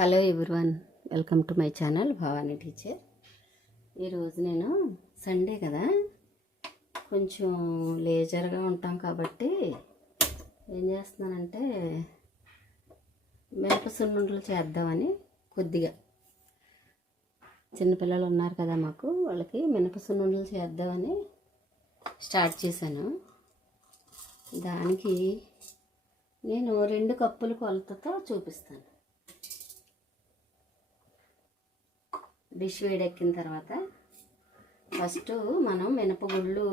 Hello everyone, welcome to my channel Bhavani teacher. ఈరోజు నేను Sunday కదా, కొంచెం లేజర్గా ఉంటాం కాబట్టి ఏం చేస్తున్నానంటే మినప సున్నుండలు చేద్దామని కొద్దిగా చిన్నపిల్లలు ఉన్నారు కదా మాకు, వాళ్ళకి మినప సున్నుండలు చేద్దామని స్టార్ట్ చేశాను. దానికి నేను 2 కప్పుల కొలతతో చూపిస్తాను. డిష్ వేడెక్కిన తర్వాత ఫస్ట్ మనం మినపగుళ్ళు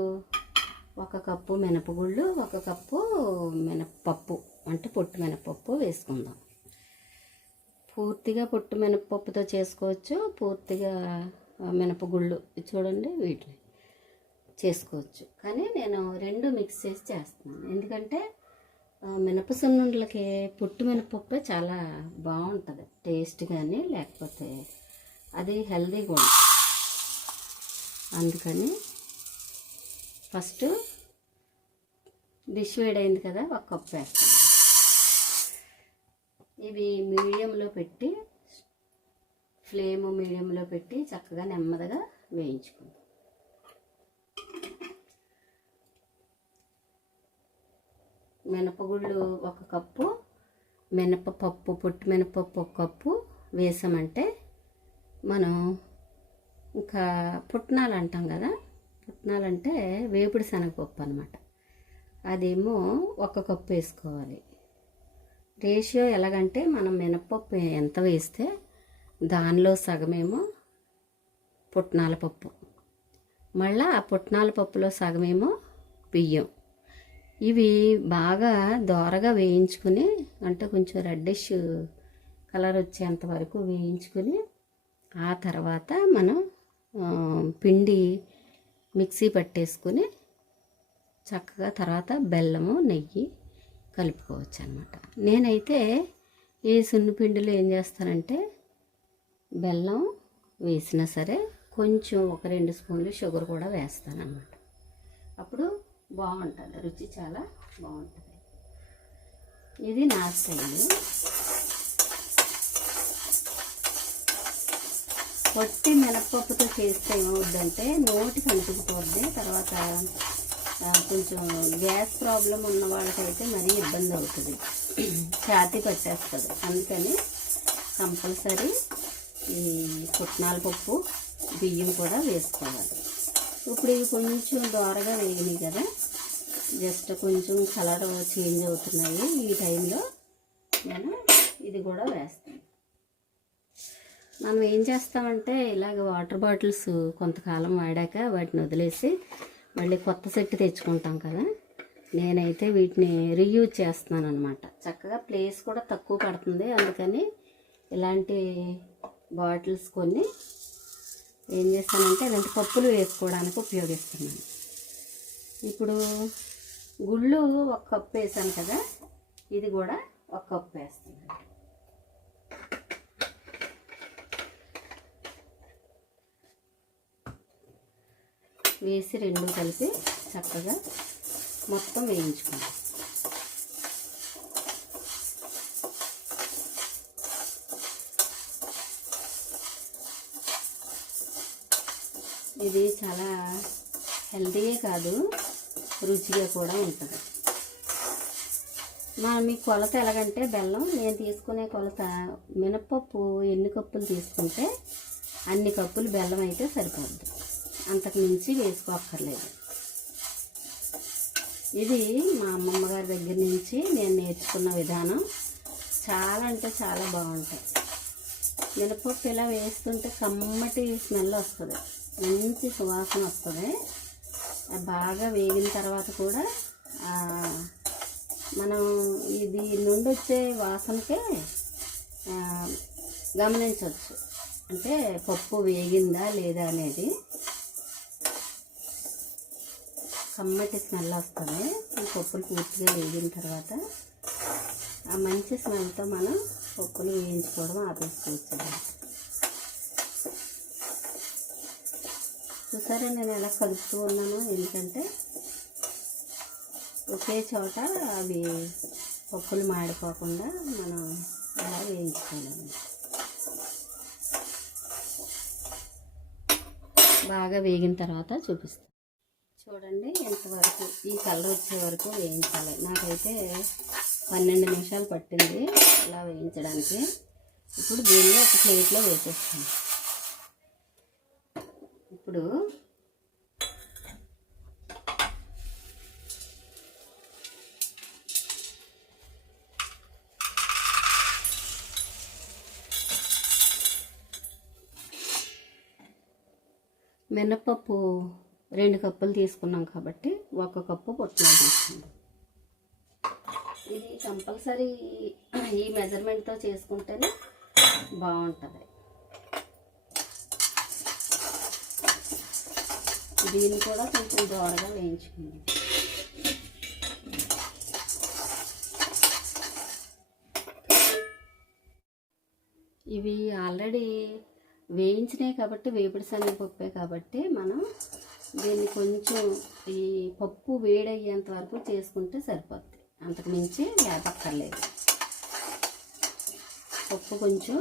1 కప్పు మినపగుళ్ళు, 1 కప్పు మినపప్పు అంటే పొట్టు మినపప్పు వేసుకుందాం. పూర్తిగా పొట్టు మినపప్పుతో చేసుకోవచ్చు, పూర్తిగా మినపగుళ్ళు చూడండి వీటిని చేసుకోవచ్చు. కానీ నేను 2 మిక్స్ చేసి చేస్తున్నాను, ఎందుకంటే మినప సున్నుండలకి పొట్టు మినపప్పే చాలా బాగుంటుంది టేస్ట్, కానీ లేకపోతే అది హెల్దీ కూడా. అందుకని ఫస్ట్ డిష్ వేడైంది కదా, 1 కప్పు వేస్తాను. ఇవి మీడియంలో పెట్టి, ఫ్లేమ్ మీడియంలో పెట్టి చక్కగా నెమ్మదిగా వేయించుకుందాం. మినపగుళ్ళు 1 కప్పు, మినపపప్పు పొట్టు మినపప్పు 1 కప్పు వేసామంటే మనం ఇంకా పుట్నాలు అంటాం కదా, పుట్నాలంటే వేపుడు శనగపప్పు అనమాట, అదేమో 1 కప్పు వేసుకోవాలి. రేషియో ఎలాగంటే మనం మినపప్పు ఎంత వేస్తే దానిలో సగమేమో పుట్నాల పప్పు, మళ్ళీ ఆ పుట్నాల పప్పులో సగమేమో బియ్యం. ఇవి బాగా దోరగా వేయించుకుని, అంటే కొంచెం రెడ్డిష్ కలర్ వచ్చేంత వరకు వేయించుకుని, ఆ తర్వాత మనం పిండి మిక్సీ పట్టేసుకుని చక్కగా తర్వాత బెల్లము నెయ్యి కలుపుకోవచ్చు అన్నమాట. నేనైతే ఈ సున్నిపిండిలో ఏం చేస్తానంటే బెల్లం వేసినా సరే కొంచెం 1-2 స్పూన్లు షుగర్ కూడా వేస్తాను అన్నమాట. అప్పుడు బాగుంటుంది, రుచి చాలా బాగుంటుంది. ఇది నా స్టైల్. పొట్టి మినపప్పుతో చేస్తే ఏమవుద్దంటే నోటికి అంటుకుపోద్ది, తర్వాత కొంచెం గ్యాస్ ప్రాబ్లం ఉన్న వాళ్ళకైతే మరీ ఇబ్బంది అవుతుంది, ఛాతీ పట్టేస్తుంది. అందుకని కంపల్సరీ ఈ పుట్నాల పప్పు బియ్యం కూడా వేసుకోవాలి. ఇప్పుడు ఇవి కొంచెం దోరగా వేగినాయి కదా, జస్ట్ కొంచెం కలర్ చేంజ్ అవుతున్నాయి. ఈ టైంలో నేను ఇది కూడా వేస్తాను. మనం ఏం చేస్తామంటే ఇలాగ వాటర్ బాటిల్స్ కొంతకాలం వాడాక వాటిని వదిలేసి మళ్ళీ కొత్త సెట్ తెచ్చుకుంటాం కదా, నేనైతే వీటిని రీయూజ్ చేస్తున్నాను అనమాట. చక్కగా ప్లేస్ కూడా తక్కువ పడుతుంది, అందుకని ఇలాంటి బాటిల్స్ కొన్ని ఏం చేస్తానంటే ఇలాంటి పప్పులు వేసుకోవడానికి ఉపయోగిస్తున్నాను. ఇప్పుడు గుళ్ళు 1 కప్పు వేసాను కదా, ఇది కూడా 1 కప్పు వేస్తున్నాను. వేసి 2 కలిపి చక్కగా మొత్తం వేయించుకుందాం. ఇది చాలా హెల్తీయే కాదు, రుచిగా కూడా ఉంటుంది. మీ కొలత ఎలాగంటే బెల్లం నేను తీసుకునే కొలత మినపప్పు ఎన్ని కప్పులు తీసుకుంటే అన్ని కప్పులు బెల్లం అయితే సరిపోద్ది, అంతకు మించి వేసుకోక్కర్లేదు. ఇది మా అమ్మమ్మ గారి దగ్గర నుంచి నేను నేర్చుకున్న విధానం. చాలా అంటే చాలా బాగుంటాయి. మినపప్పు ఇలా వేస్తుంటే కమ్మటి స్మెల్ వస్తుంది, మంచి సువాసన వస్తుంది. బాగా వేగిన తర్వాత కూడా మనం ఇది నుండి వచ్చే వాసనకే గమనించవచ్చు, అంటే పప్పు వేగిందా లేదా అనేది. కమ్మటి స్మెల్ వస్తుంది. ఈ పప్పులు పూర్తిగా వేగిన తర్వాత ఆ మంచి స్మెల్తో మనం పప్పులు వేయించుకోవడం ఆపేసుకోవచ్చు. చూసారా నేను ఎలా కలుపుతూ ఉన్నాను, ఎందుకంటే ఒకే చోట అవి పప్పులు మాడిపోకుండా మనం అలా వేయించుకోవాలి. బాగా వేగిన తర్వాత చూపిస్తాను. చూడండి, ఎంతవరకు ఈ కలర్ వచ్చే వరకు వేయించాలి. నాకైతే 12 నిమిషాలు పట్టింది ఇలా వేయించడానికి. ఇప్పుడు దీన్ని ఒక ప్లేట్లో వేసేస్తాను. ఇప్పుడు మినపప్పు 2 కప్పులు తీసుకున్నాం కాబట్టి 1 కప్పు పుట్నాలు తీసుకున్నాం. ఇది కంపల్సరీ ఈ మెజర్మెంట్తో చేసుకుంటేనే బాగుంటుంది. దీన్ని కూడా కొంచెం దోరగా వేయించుకుందాం. ఇవి ఆల్రెడీ వేయించినాయి కాబట్టి, వేపుడు శనగపప్పే కాబట్టి మనం దీన్ని కొంచెం ఈ పప్పు వేడయ్యేంత వరకు చేసుకుంటే సరిపోద్ది. అంతకు మించి వేపక్కర్లేదు. పప్పు కొంచెం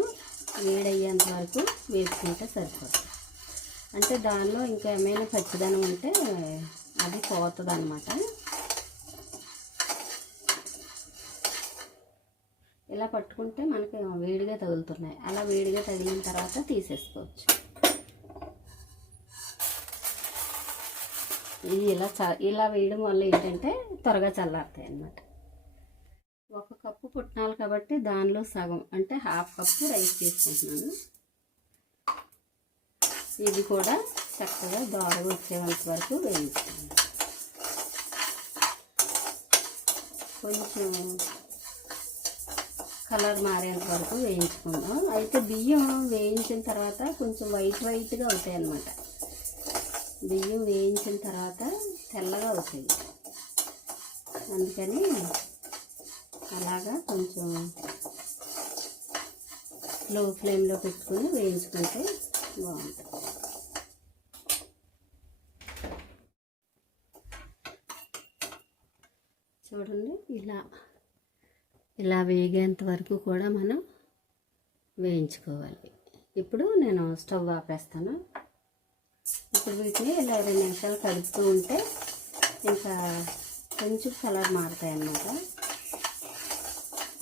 వేడయ్యేంత వరకు వేపుకుంటే సరిపోద్ది. అంటే దానిలో ఇంకా ఏమైనా పచ్చిదనం ఉంటే అది పోతుంది అన్నమాట. ఇలా పట్టుకుంటే మనకి వేడిగా తగులుతున్నాయి. అలా వేడిగా తగిలిన తర్వాత తీసేసుకోవచ్చు. ఇది ఇలా వేయడం వల్ల ఏంటంటే త్వరగా చల్లారుతాయి అన్నమాట. 1 కప్పు పుట్నాలు కాబట్టి దానిలో సగం అంటే 1/2 కప్పు రైస్ తీసుకుంటున్నాను. ఇది కూడా చక్కగా దోరగా వచ్చేంత వరకు వేయించుకోండి. కొంచెం కలర్ మారేంత వరకు వేయించుకుందాం. అయితే బియ్యం వేయించిన తర్వాత కొంచెం వైట్గా అవుతాయి అన్నమాట. బియ్యం వేయించిన తర్వాత తెల్లగా అవుతాయి. అందుకని అలాగా కొంచెం లో ఫ్లేమ్లో పెట్టుకుని వేయించుకుంటే బాగుంటుంది. చూడండి, ఇలా వేగేంత వరకు కూడా మనం వేయించుకోవాలి. ఇప్పుడు నేను స్టవ్ ఆపేస్తాను. ఇప్పుడు వీటిని ఇలా 2 నిమిషాలు కలుపుతూ ఉంటే ఇంకా కొంచెం కలర్ మారుతాయి అన్నమాట.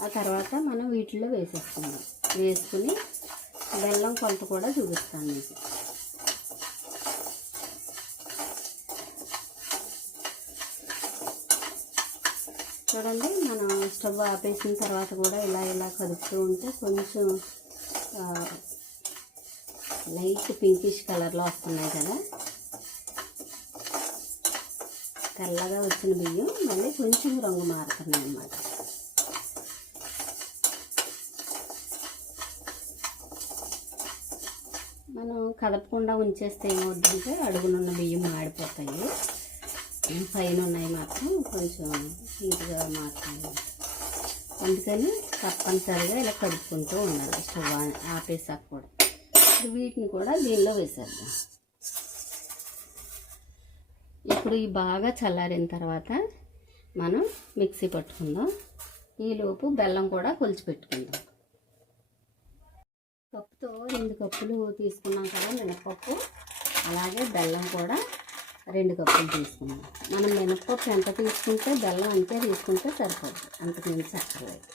ఆ తర్వాత మనం వీటిలో వేసేసుకుందాం. వేసుకుని బెల్లం కొంత కూడా చూపిస్తాను మీకు. చూడండి, మనం స్టవ్ ఆపేసిన తర్వాత కూడా ఇలా కలుపుతూ ఉంటే కొంచెం లైట్ పింకిష్ కలర్లో వస్తున్నాయి కదా. తెల్లగా వచ్చిన బియ్యం మళ్ళీ కొంచెం రంగు మారుతున్నాయి అన్నమాట. మనం కదపకుండా ఉంచేస్తే ఏమవుతుందంటే అడుగునున్న బియ్యం మాడిపోతాయి. పైన ఉన్నాయి మాత్రం కొంచెం నీట్గా మారుతాయి. అందుకని తప్పనిసరిగా ఇలా కలుపుకుంటూ ఉండాలి స్టవ్ ఆపేసాక కూడా. వీటిని కూడా దీనిలో వేసేద్దాం. ఇప్పుడు ఈ బాగా చల్లారిన తర్వాత మనం మిక్సీ పట్టుకుందాం. ఈలోపు బెల్లం కూడా కొలిచి పెట్టుకుందాం. కప్పుతో 2 కప్పులు తీసుకున్నాం కదా మినపప్పు, అలాగే బెల్లం కూడా 2 కప్పులు తీసుకున్నాం. మనం మినపప్పు ఎంత తీసుకుంటే బెల్లం అంతే తీసుకుంటే సరిపోతుంది, అంతకు మించి అక్కర్లేదు.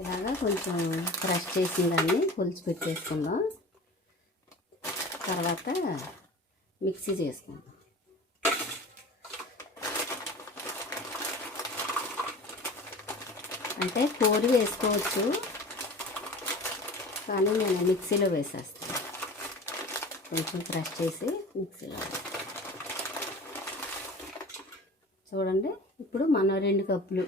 ఇలాగా కొంచెం క్రష్ చేసిన దాన్ని కొలిచి పెట్టేసుకుందాం. తర్వాత మిక్సీ చేసుకుందాం. అంటే కోరి వేసుకోవచ్చు, కానీ నేను మిక్సీలో వేసేస్తాను. కొంచెం క్రష్ చేసి మిక్సీలో చూడండి. ఇప్పుడు మనం 2 కప్పులు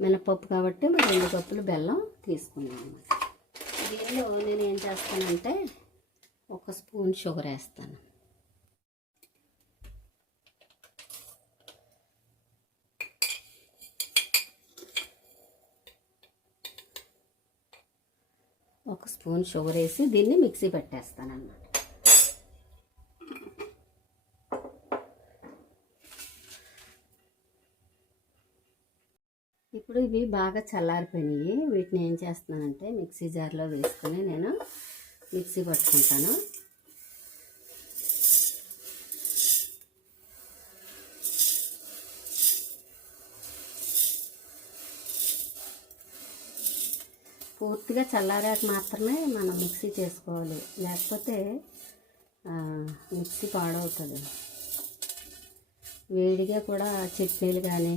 మినపప్పు కాబట్టి 2 కప్పులు బెల్లం తీసుకున్నాం. దీనిలో నేను ఏం చేస్తానంటే 1 స్పూన్ షుగర్ వేస్తాను. ఒక స్పూన్ షుగర్ వేసి దీన్ని మిక్సీ పెట్టేస్తాను అన్నమాట. ఇప్పుడు ఇవి బాగా చల్లారిపోయినాయి. వీటిని ఏం చేస్తున్నానంటే మిక్సీ జార్లో వేసుకొని నేను మిక్సీ పట్టుకుంటాను. పూర్తిగా చల్లారాక మాత్రమే మనం మిక్సీ చేసుకోవాలి, లేకపోతే మిక్సీ పాడవుతుంది. వేడిగా కూడా చట్నీలు కానీ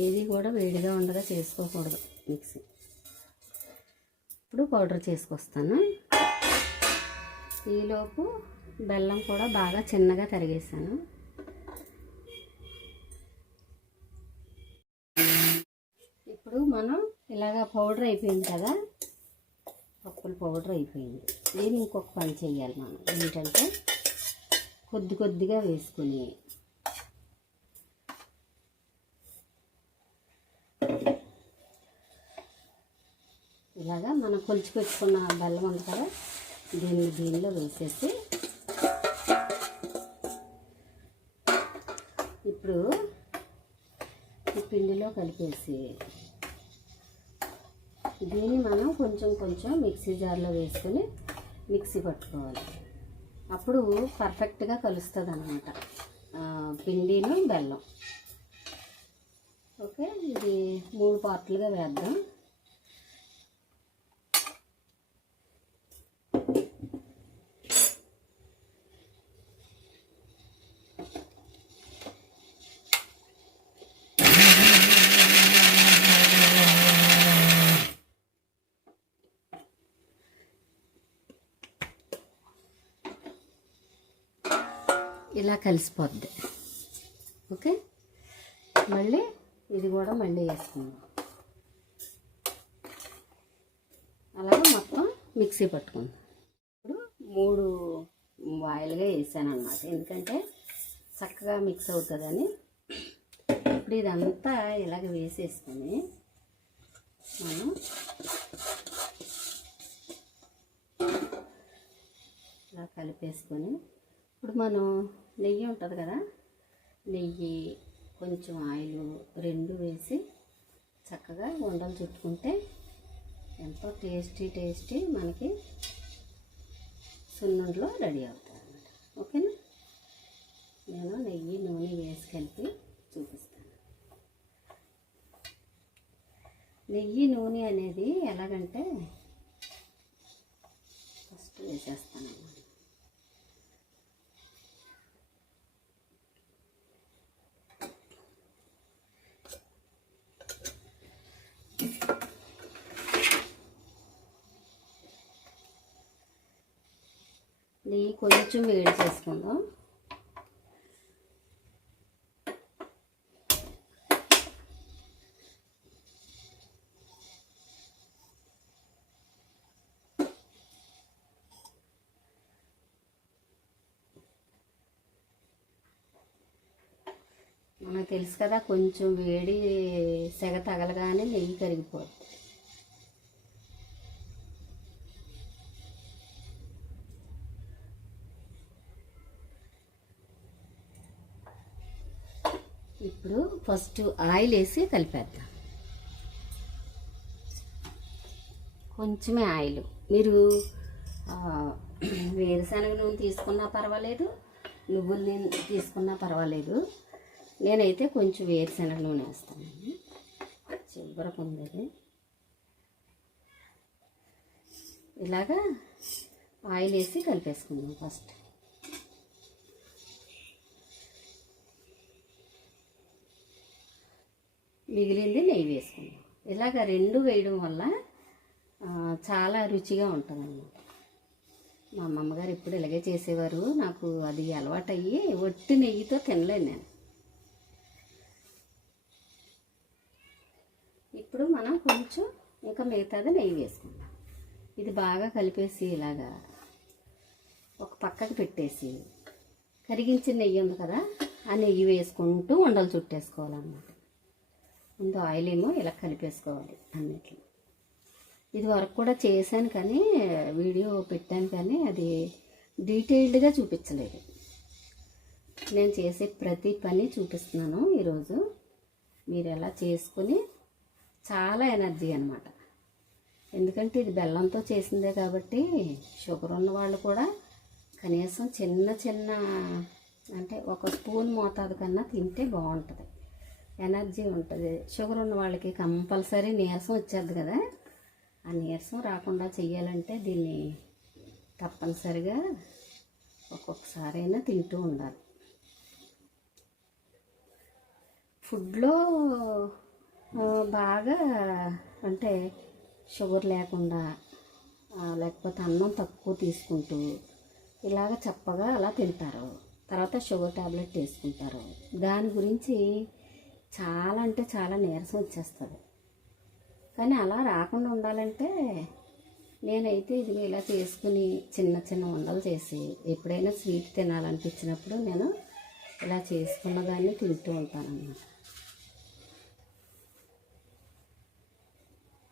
ఏది కూడా వేడిగా ఉండగా చేసుకోకూడదు మిక్సీ. ఇప్పుడు పౌడర్ చేసుకొస్తాను. ఈలోపు బెల్లం కూడా బాగా చిన్నగా తరిగేసాను. ఇప్పుడు మనం ఇలాగా పౌడర్ అయిపోయింది కదా, పప్పుల పౌడర్ అయిపోయింది. దీన్ని ఇంకొక పని చేయాలి మనం. ఏంటంటే కొద్ది కొద్దిగా వేసుకుని ఇలాగా మనం కొలిచి పెట్టుకున్న బెల్లం ఉంది కదా, దీనిలో వేసేసి ఇప్పుడు ఈ పిండిలో కలిపేసి దీన్ని మనం కొంచెం కొంచెం మిక్సీ జార్లో వేసుకొని మిక్సీ పట్టుకోవాలి. అప్పుడు పర్ఫెక్ట్గా కలుస్తుంది అన్నమాట పిండిను బెల్లం. ఓకే, ఇది 3 పార్ట్లుగా వేద్దాం. ఇలా కలిసిపోద్ది. ఓకే, మళ్ళీ ఇది కూడా మళ్ళీ వేసుకుందాం. అలాగే మొత్తం మిక్సీ పట్టుకుందాం. ఇప్పుడు 3 వాయిల్గా వేసాను అన్నమాట, ఎందుకంటే చక్కగా మిక్స్ అవుతుందని. ఇప్పుడు ఇదంతా ఇలాగ వేసేసుకొని మనం ఇలా కలిపేసుకొని ఇప్పుడు మనం నెయ్యి ఉంటుంది కదా, నెయ్యి కొంచెం ఆయిల్ 2 వేసి చక్కగా ఉండలు చుట్టుకుంటే ఎంతో టేస్టీ మనకి సున్నుండలో రెడీ అవుతాయి అన్నమాట. ఓకేనా, నేను నెయ్యి నూనె వేసి కలిపి చూపిస్తాను. నెయ్యి నూనె అనేది ఎలాగంటే ఫస్ట్ వేసేస్తాను అన్నమాట. నెయ్యి కొంచెం వేడి చేసుకుందాం. మనకు తెలుసు కదా, కొంచెం వేడి సెగ తగలగానే నెయ్యి కరిగిపోతుంది. ఇప్పుడు ఫస్ట్ ఆయిల్ వేసి కలిపేద్దాం. కొంచెమే ఆయిల్. మీరు వేరుశనగ నూనె తీసుకున్నా పర్వాలేదు, నువ్వుల నూనె తీసుకున్నా పర్వాలేదు. నేనైతే కొంచెం వేరుశనగ నూనె వేస్తాను. చివరకు ఉంది. ఇలాగా ఆయిల్ వేసి కలిపేసుకుందాం. ఫస్ట్ మిగిలింది నెయ్యి వేసుకుందాం. ఇలాగ 2 వేయడం వల్ల చాలా రుచిగా ఉంటుంది అన్నమాట. మా అమ్మమ్మగారు ఎప్పుడు ఇలాగే చేసేవారు. నాకు అది అలవాటు అయ్యి ఒట్టి నెయ్యితో తినలేను నేను. ఇప్పుడు మనం కొంచెం ఇంకా మిగతాది నెయ్యి వేసుకుందాం. ఇది బాగా కలిపేసి ఇలాగా ఒక పక్కకి పెట్టేసి కరిగించిన నెయ్యి ఉంది కదా, ఆ నెయ్యి వేసుకుంటూ ఉండలు చుట్టేసుకోవాలన్నమాట. ముందు ఆయిల్ ఏమో ఇలా కలిపేసుకోవాలి అన్నిట్లో. ఇది వరకు కూడా చేశాను కానీ వీడియో పెట్టాను కానీ అది డీటెయిల్డ్గా చూపించలేదు. నేను చేసే ప్రతి పని చూపిస్తున్నాను ఈరోజు. మీరు ఎలా చేసుకుని చాలా ఎనర్జీ అన్నమాట. ఎందుకంటే ఇది బెల్లంతో చేసిందే కాబట్టి షుగర్ ఉన్న వాళ్ళు కూడా కనీసం చిన్న అంటే 1 స్పూన్ మోతాదు కన్నా తింటే బాగుంటుంది, ఎనర్జీ ఉంటుంది. షుగర్ ఉన్న వాళ్ళకి కంపల్సరీ నీరసం వచ్చేది కదా, ఆ నీరసం రాకుండా చెయ్యాలంటే దీన్ని తప్పనిసరిగా ఒక్కొక్కసారైనా తింటూ ఉండాలి. ఫుడ్లో బాగా అంటే షుగర్ లేకుండా, లేకపోతే అన్నం తక్కువ తీసుకుంటూ ఇలాగ చప్పగా అలా తింటారు. తర్వాత షుగర్ ట్యాబ్లెట్ వేసుకుంటారు. దాని గురించి చాలా అంటే చాలా నీరసం వచ్చేస్తుంది. కానీ అలా రాకుండా ఉండాలంటే నేనైతే ఇది ఇలా చేసుకుని చిన్న చిన్న ఉండలు చేసి ఎప్పుడైనా స్వీట్ తినాలనిపించినప్పుడు నేను ఇలా చేసుకున్న దాన్ని తింటూ ఉంటానన్నమాట.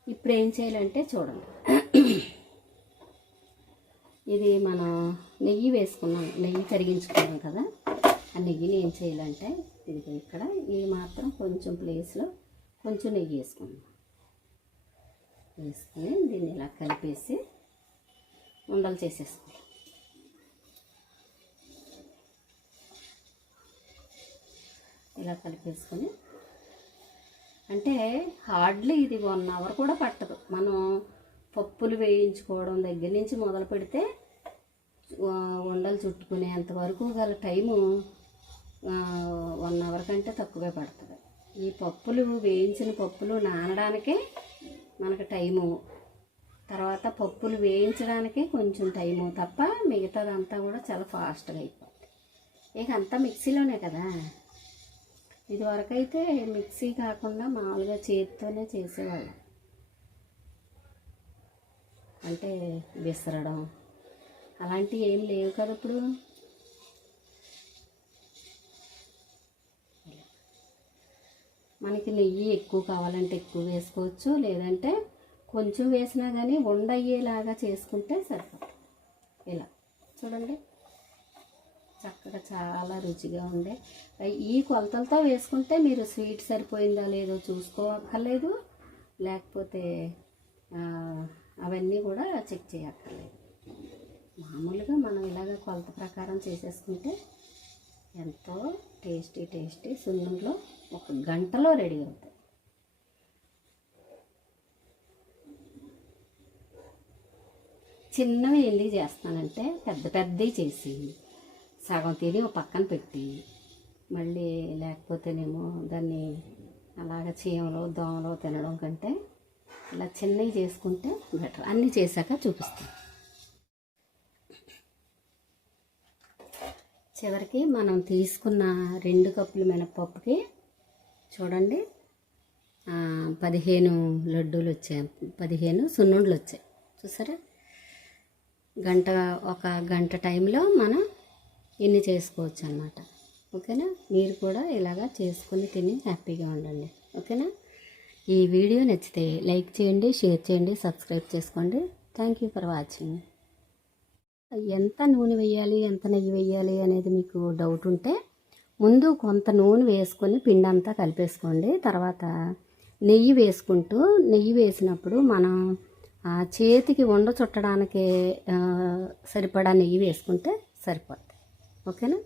ఇప్పుడు ఏం చేయాలంటే చూడండి, ఇది మనం నెయ్యి వేసుకున్నాం, నెయ్యి కరిగించుకున్నాం కదా. ఆ నెయ్యిని ఏం చేయాలంటే ఇది ఇక్కడ ఈ మాత్రం కొంచెం ప్లేస్లో కొంచెం నెయ్యి వేసుకున్నాం. వేసుకుని దీన్ని ఇలా కలిపేసి ఉండలు చేసేసుకుంటాం. ఇలా కలిపేసుకొని అంటే హార్డ్లీ ఇది 1 అవర్ కూడా పట్టదు. మనం పప్పులు వేయించుకోవడం దగ్గర నుంచి మొదలు పెడితే ఉండలు చుట్టుకునేంతవరకు గల టైము 1 అవర్ కంటే తక్కువే పడుతుంది. ఈ పప్పులు వేయించిన పప్పులు నానడానికే మనకు టైము, తర్వాత పప్పులు వేయించడానికి కొంచెం టైము తప్ప మిగతాదంతా కూడా చాలా ఫాస్ట్గా అయిపోతుంది. ఇక అంతా మిక్సీలోనే కదా. ఇదివరకు అయితే మిక్సీ కాకుండా మామూలుగా చేతితోనే చేసేవాళ్ళం. అంటే విసరడం అలాంటివి ఏం లేవు కదా ఇప్పుడు. మనకి నెయ్యి ఎక్కువ కావాలంటే ఎక్కువ వేసుకోవచ్చు, లేదంటే కొంచెం వేసినా కానీ ఉండయ్యేలాగా చేసుకుంటే సరిపోతుంది. ఇలా చూడండి, చక్కగా చాలా రుచిగా ఉండే. ఈ కొలతలతో వేసుకుంటే మీరు స్వీట్ సరిపోయిందా లేదో చూసుకోక్కర్లేదు, లేకపోతే అవన్నీ కూడా చెక్ చేయక్కర్లేదు. మామూలుగా మనం ఇలాగ కొలత ప్రకారం చేసేసుకుంటే ఎంతో టేస్టీ సున్నుండలు 1 గంటలో రెడీ అవుతాయి. చిన్నవి ఎందుకు చేస్తానంటే పెద్దవి చేసి సగం తిని ఒక పక్కన పెట్టి మళ్ళీ లేకపోతేనేమో దాన్ని అలాగ చీమలో దోమలో తినడం కంటే ఇలా చిన్నవి చేసుకుంటే బెటర్. అన్నీ చేశాక చూపిస్తాను. చివరికి మనం తీసుకున్న 2 కప్పుల మినపప్పుకి చూడండి 15 లడ్డూలు వచ్చాయి, 15 సున్నుండలు వచ్చాయి. చూసారా, ఒక గంట టైంలో మనం ఇన్ని చేసుకోవచ్చు అన్నమాట. ఓకేనా, మీరు కూడా ఇలాగా చేసుకుని తిని హ్యాపీగా ఉండండి. ఓకేనా, ఈ వీడియో నచ్చితే లైక్ చేయండి, షేర్ చేయండి, సబ్స్క్రైబ్ చేసుకోండి. Thank you for watching. ఎంత నూనె వేయాలి, ఎంత నెయ్యి వేయాలి అనేది మీకు డౌట్ ఉంటే ముందు కొంత నూనె వేసుకొని పిండి అంతా కలిపేసుకోండి. తర్వాత నెయ్యి వేసుకుంటూ, నెయ్యి వేసినప్పుడు మనం చేతికి ఉండ చుట్టడానికి సరిపడా నెయ్యి వేసుకుంటే సరిపోద్ది. ఓకేనా.